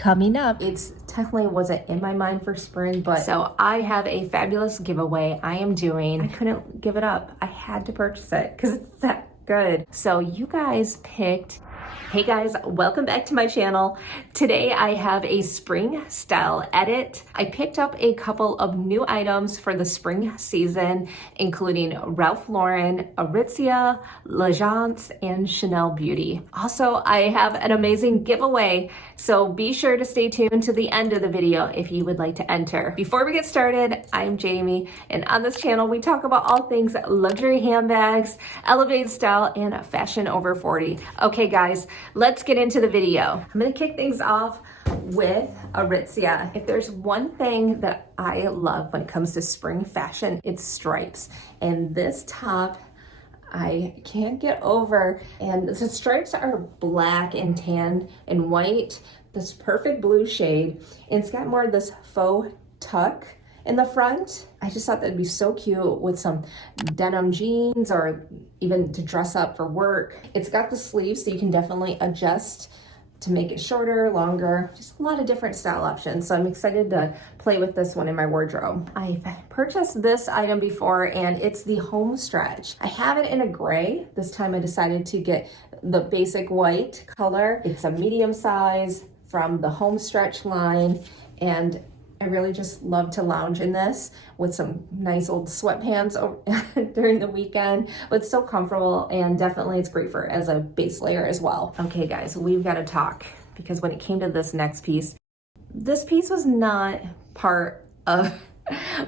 coming up. It's technically wasn't in my mind for spring, but so I have a fabulous giveaway I am doing. I couldn't give it up. I had to purchase it because it's that good. So you guys picked. Hey guys, welcome back to my channel. Today I have a spring style edit. I picked up a couple of new items for the spring season, including Ralph Lauren, Aritzia, L'Agence, and Chanel Beauty. Also, I have an amazing giveaway, so be sure to stay tuned to the end of the video if you would like to enter. Before we get started, I'm Jamie, and on this channel we talk about all things luxury handbags, elevated style, and fashion over 40. Okay guys, let's get into the video. I'm gonna kick things off with Aritzia. If there's one thing that I love when it comes to spring fashion, it's stripes. And this top, I can't get over. And the stripes are black and tan and white, this perfect blue shade. And it's got more of this faux tuck in the front. I just thought that'd be so cute with some denim jeans or even to dress up for work. It's got the sleeves so you can definitely adjust to make it shorter, longer, just a lot of different style options. So I'm excited to play with this one in my wardrobe. I've purchased this item before and it's the home stretch. I have it in a gray. This time I decided to get the basic white color. It's a medium size from the home stretch line, and I really just love to lounge in this with some nice old sweatpants during the weekend. But it's so comfortable, and definitely it's great for as a base layer as well. Okay guys, we've got to talk, because when it came to this next piece, this piece was not part of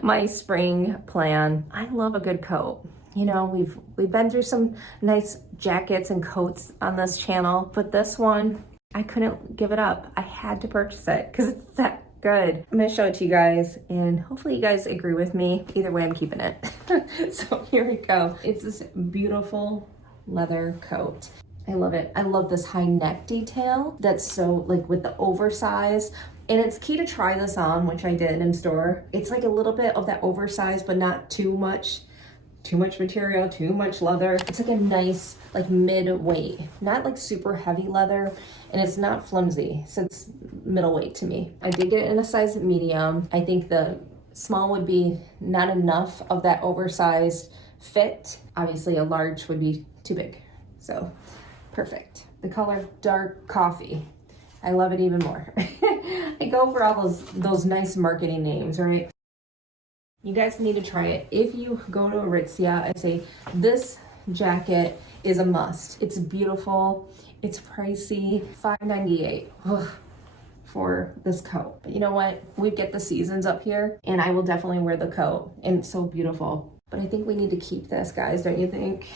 my spring plan. I love a good coat. You know, we've been through some nice jackets and coats on this channel, but this one, I couldn't give it up. I had to purchase it because it's that good. I'm gonna show it to you guys and hopefully you guys agree with me. Either way, I'm keeping it. So here we go. It's this beautiful leather coat. I love it. I love this high neck detail that's so like with the oversized. And it's key to try this on, which I did in store. It's like a little bit of that oversized, but not too much material, too much leather. It's like a nice, like mid-weight, not like super heavy leather, and it's not flimsy, so it's middleweight to me. I did get it in a size medium. I think the small would be not enough of that oversized fit. Obviously a large would be too big, so perfect. The color dark coffee. I love it even more. I go for all those nice marketing names, right? You guys need to try it. If you go to Aritzia, I say this jacket is a must. It's beautiful. It's pricey. $5.98 for this coat. But you know what? We get the seasons up here, and I will definitely wear the coat. And it's so beautiful. But I think we need to keep this, guys, don't you think?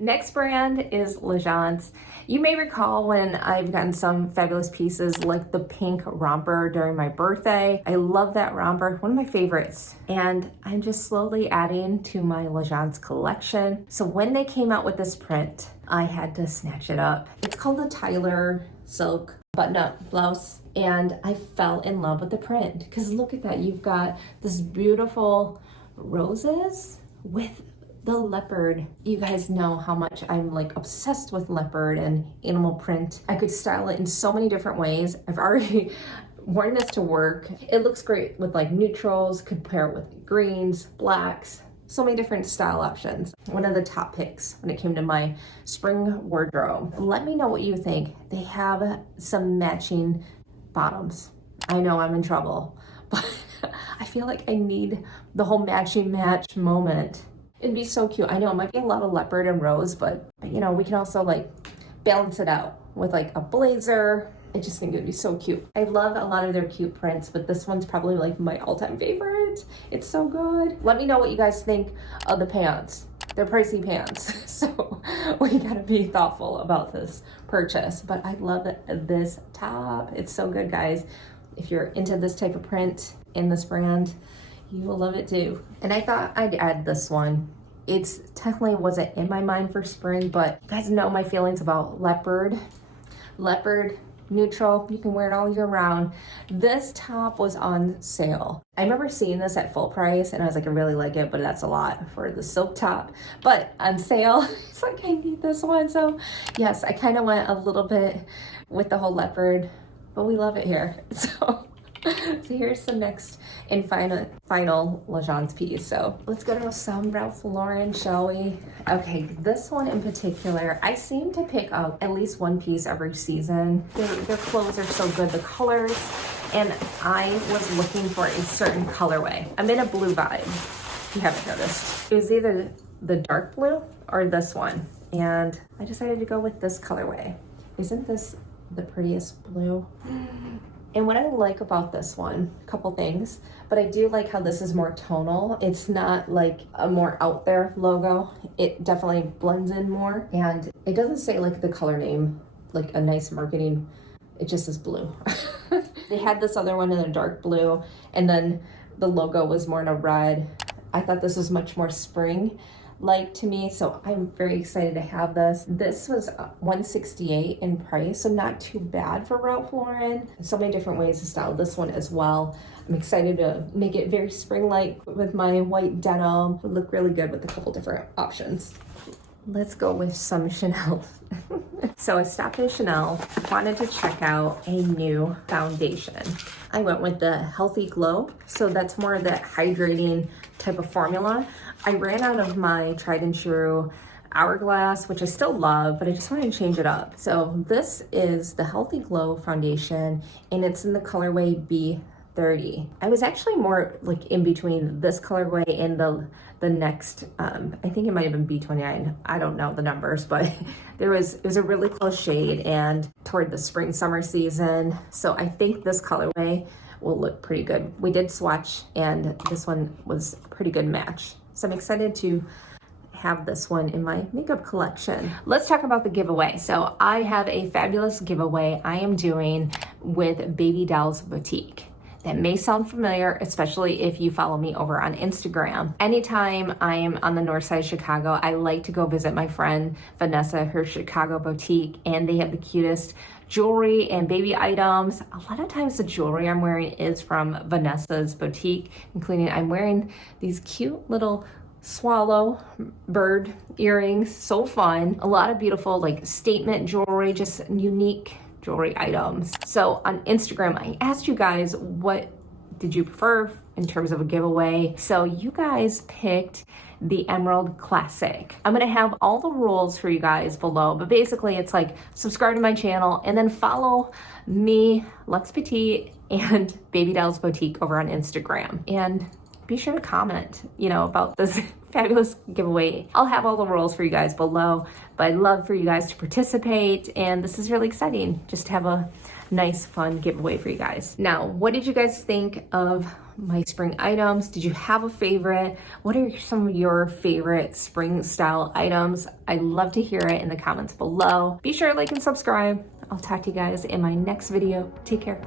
Next brand is L'Agence. You may recall when I've gotten some fabulous pieces like the pink romper during my birthday. I love that romper, one of my favorites. And I'm just slowly adding to my L'Agence collection. So when they came out with this print, I had to snatch it up. It's called the Tyler Silk button-up blouse. And I fell in love with the print because look at that. You've got this beautiful roses with the leopard. You guys know how much I'm like obsessed with leopard and animal print. I could style it in so many different ways. I've already worn this to work. It looks great with like neutrals, could pair it with greens, blacks, so many different style options. One of the top picks when it came to my spring wardrobe. Let me know what you think. They have some matching bottoms. I know I'm in trouble, but I feel like I need the whole matching match moment. It'd be so cute. I know it might be a lot of leopard and rose, but you know, we can also like balance it out with like a blazer. I just think it'd be so cute. I love a lot of their cute prints, but this one's probably like my all-time favorite. It's so good. Let me know what you guys think of the pants. They're pricey pants, so we gotta be thoughtful about this purchase. But I love this top. It's so good, guys. If you're into this type of print in this brand, you will love it too. And I thought I'd add this one. It's technically wasn't in my mind for spring, but you guys know my feelings about leopard. Leopard, neutral, you can wear it all year round. This top was on sale. I remember seeing this at full price and I was like, I really like it, but that's a lot for the silk top. But on sale, it's like, I need this one. So yes, I kind of went a little bit with the whole leopard, but we love it here. So here's the next and final L'Agence piece. So let's go to some Ralph Lauren, shall we? Okay, this one in particular, I seem to pick up at least one piece every season. Their clothes are so good, the colors, and I was looking for a certain colorway. I'm in a blue vibe, if you haven't noticed. It was either the dark blue or this one, and I decided to go with this colorway. Isn't this the prettiest blue? And what I like about this one, a couple things, but I do like how this is more tonal. It's not like a more out there logo. It definitely blends in more, and it doesn't say like the color name, like a nice marketing, it just says blue. They had this other one in a dark blue, and then the logo was more in a red. I thought this was much more spring like to me, so I'm very excited to have this. This was $168 in price, so not too bad for Ralph Lauren. So many different ways to style this one as well. I'm excited to make it very spring-like with my white denim. It would look really good with a couple different options. Let's go with some Chanel. So I stopped at Chanel, wanted to check out a new foundation. I went with the Healthy Glow, so that's more of that hydrating type of formula. I ran out of my tried and true Hourglass, which I still love, but I just wanted to change it up. So this is the Healthy Glow foundation, and it's in the colorway B30. I was actually more like in between this colorway and the next, I think it might have been B29. I don't know the numbers, but it was a really close shade and toward the spring summer season. So I think this colorway will look pretty good. We did swatch, and this one was a pretty good match. So I'm excited to have this one in my makeup collection. Let's talk about the giveaway. So I have a fabulous giveaway I am doing with Baby Dolls Boutique. That may sound familiar, especially if you follow me over on Instagram. Anytime I am on the north side of Chicago, I like to go visit my friend Vanessa, her Chicago boutique, and they have the cutest jewelry and baby items. A lot of times the jewelry I'm wearing is from Vanessa's boutique, including I'm wearing these cute little swallow bird earrings, so fun. A lot of beautiful like statement jewelry, just unique jewelry items. So on Instagram, I asked you guys, what did you prefer in terms of a giveaway? So you guys picked the Emerald Classic. I'm gonna have all the rules for you guys below, but basically it's like subscribe to my channel and then follow me, Lux Petite, and Baby Dolls Boutique over on Instagram. And be sure to comment, about this fabulous giveaway. I'll have all the rules for you guys below, but I'd love for you guys to participate, and this is really exciting, just to have a nice, fun giveaway for you guys. Now, what did you guys think of my spring items? Did you have a favorite? What are some of your favorite spring style items? I'd love to hear it in the comments below. Be sure to like and subscribe. I'll talk to you guys in my next video. Take care.